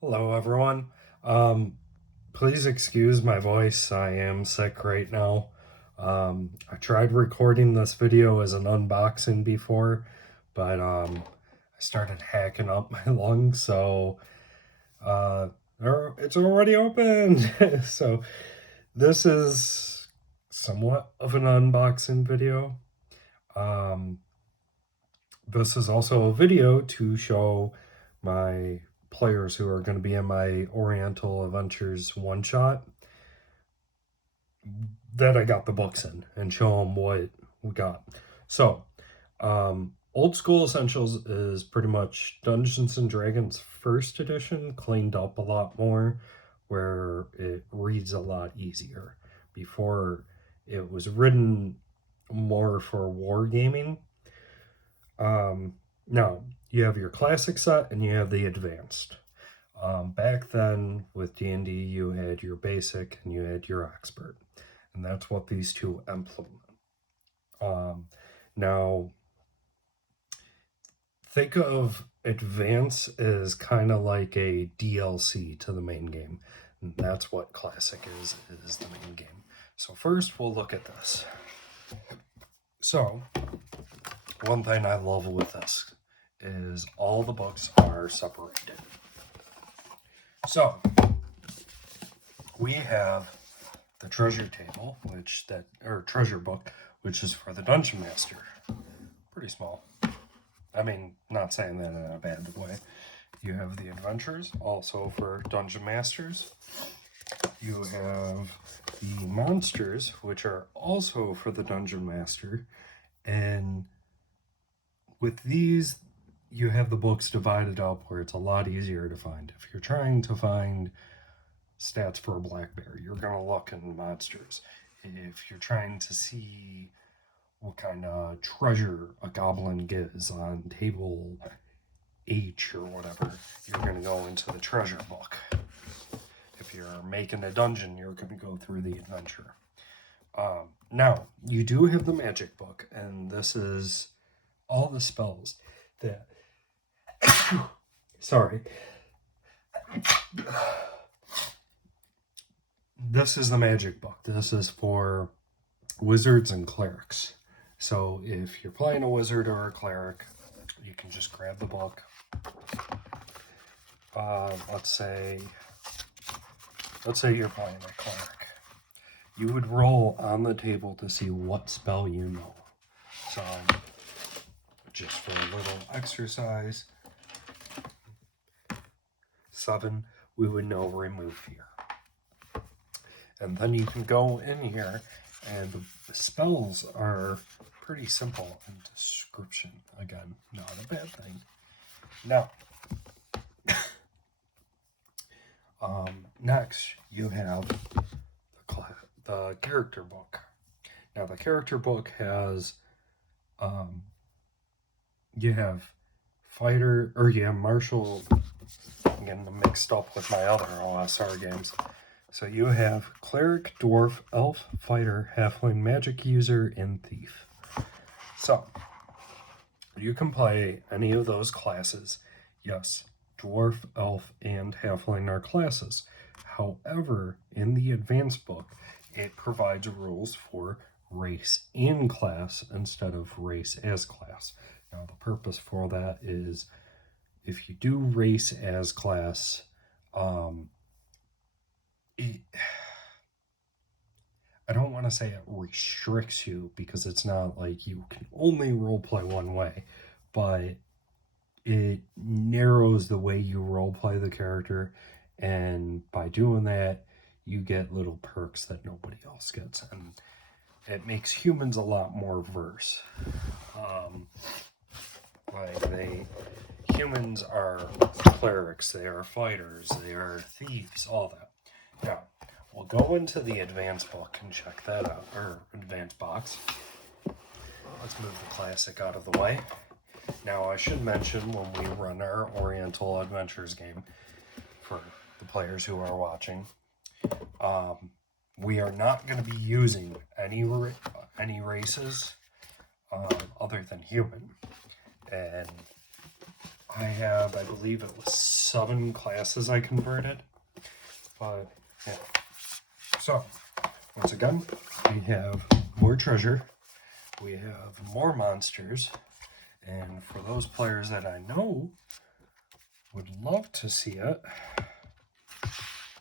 Hello, everyone. Please excuse my voice. I am sick right now. I tried recording this video as an unboxing before, but I started hacking up my lungs, so uh, it's already open. So this is somewhat of an unboxing video. Um, this is also a video to show my players who are going to be in my Oriental Adventures one shot that I got the books in and show them what we got. So, Old School Essentials is pretty much Dungeons and Dragons first edition, cleaned up a lot more, where it reads a lot easier. Before, it was written more for wargaming. Now, you have your classic set and you have the advanced. Back then with D&D, you had your basic and you had your expert, and that's what these two implement. Now, think of advance as kind of like a DLC to the main game, and that's what classic is the main game. So first, we'll look at this. So, one thing I love with this is all the books are separated. So, we have the treasure table, or treasure book, which is for the dungeon master. Pretty small. I mean, not saying that in a bad way. You have the adventures, also for dungeon masters. You have the monsters, which are also for the dungeon master. And with these, you have the books divided up where it's a lot easier to find. If you're trying to find stats for a black bear, you're going to look in monsters. If you're trying to see what kind of treasure a goblin gives on table H or whatever, you're going to go into the treasure book. If you're making a dungeon, you're going to go through the adventure. Now, you do have the magic book, and this is all the spells that... Sorry. This is the magic book. This is for wizards and clerics. So if you're playing a wizard or a cleric, you can just grab the book. Let's say you're playing a cleric. You would roll on the table to see what spell you know. So, just for a little exercise, 7, we would know remove fear. And then you can go in here, and the spells are pretty simple in description. Again, not a bad thing. Now, next you have the character book. Now, the character book has, you have fighter, or you have martial. I'm getting them mixed up with my other OSR games. So you have cleric, dwarf, elf, fighter, halfling, magic user, and thief. So you can play any of those classes. Yes, dwarf, elf, and halfling are classes. However, in the advanced book, it provides rules for race and class instead of race as class. Now, the purpose for that is if you do race as class, I don't want to say it restricts you, because it's not like you can only roleplay one way, but it narrows the way you roleplay the character, and by doing that, you get little perks that nobody else gets, and it makes humans a lot more verse. Humans are clerics, they are fighters, they are thieves, all that. Now, we'll go into the advanced book and check that out, or advanced box. Let's move the classic out of the way. Now, I should mention, when we run our Oriental Adventures game, for the players who are watching, we are not going to be using any races other than human. And I have, I believe it was 7 classes I converted. But, yeah. So, once again, we have more treasure. We have more monsters. And for those players that I know would love to see it.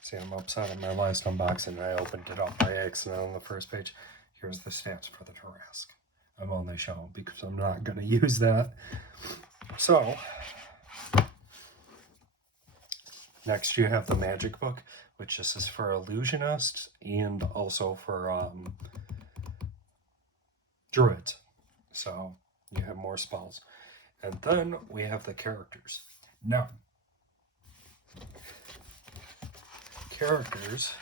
See, I'm upset at my last unboxing. I opened it up by accident on the first page. Here's the stats for the Tarrasque. I'm only showing because I'm not going to use that. So, next you have the Magic Book, which this is for illusionists and also for druids. So, you have more spells. And then we have the characters. Now, characters,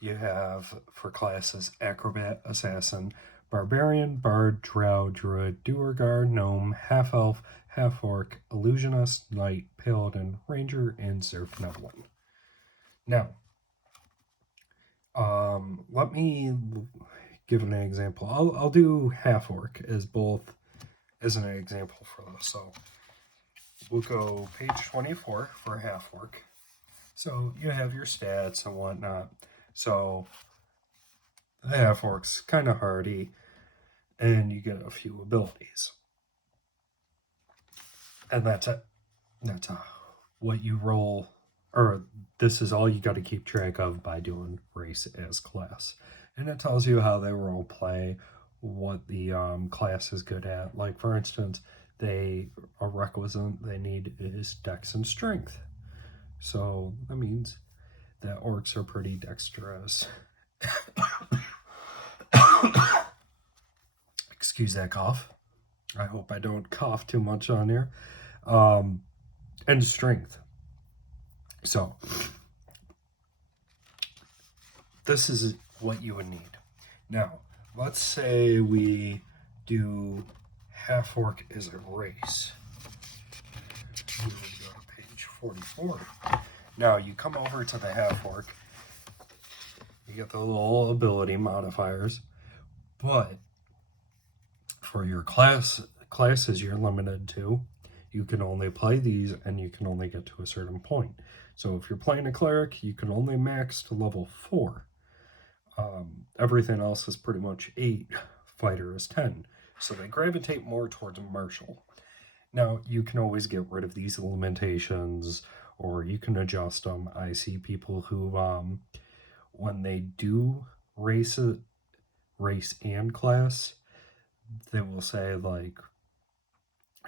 you have for classes Acrobat, Assassin, Barbarian, Bard, Drow, Druid, Duergar, Gnome, Half-Elf, Half-Orc, Illusionist, Knight, Paladin, Ranger, and Zerf Neblin. Now, let me give an example. I'll do Half-Orc as an example for this. So we'll go page 24 for Half-Orc. So you have your stats and whatnot. So the Half-Orc's kind of hardy, and you get a few abilities. And that's it. That's what you roll, or this is all you got to keep track of by doing race as class. And it tells you how they role play, what the class is good at. Like, for instance, a requisite they need is dex and strength. So that means that orcs are pretty dexterous. Excuse that cough. I hope I don't cough too much on here. And strength. So this is what you would need. Now, let's say we do Half-Orc as a race. We would go to page 44. Now, you come over to the Half-Orc. You get the little ability modifiers. But for your classes you're limited to, you can only play these and you can only get to a certain point. So if you're playing a cleric, you can only max to level 4. Everything else is pretty much 8. Fighter is 10. So they gravitate more towards martial. Now, you can always get rid of these limitations, or you can adjust them. I see people who, when they do race and class, they will say, like,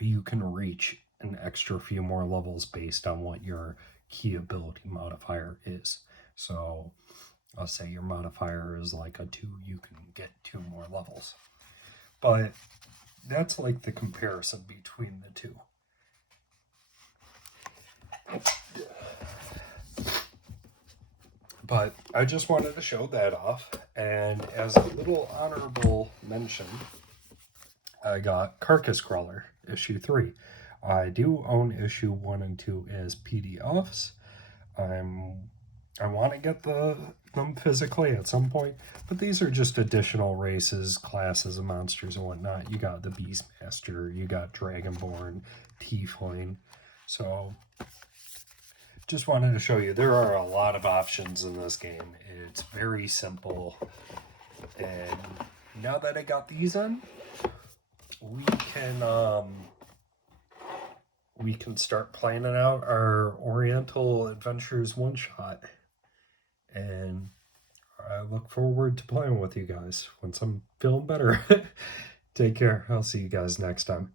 you can reach an extra few more levels based on what your key ability modifier is. So I'll say your modifier is like a 2, you can get 2 more levels. But that's like the comparison between the two. But I just wanted to show that off. And as a little honorable mention, I got Carcass Crawler, issue 3. I do own issue 1 and 2 as PDFs. I want to get them physically at some point, but these are just additional races, classes, and monsters and whatnot. You got the Beastmaster, you got Dragonborn, Tiefling. So just wanted to show you there are a lot of options in this game. It's very simple. And now that I got these on, we can start planning out our Oriental Adventures one-shot. And I look forward to playing with you guys once I'm feeling better. Take care. I'll see you guys next time.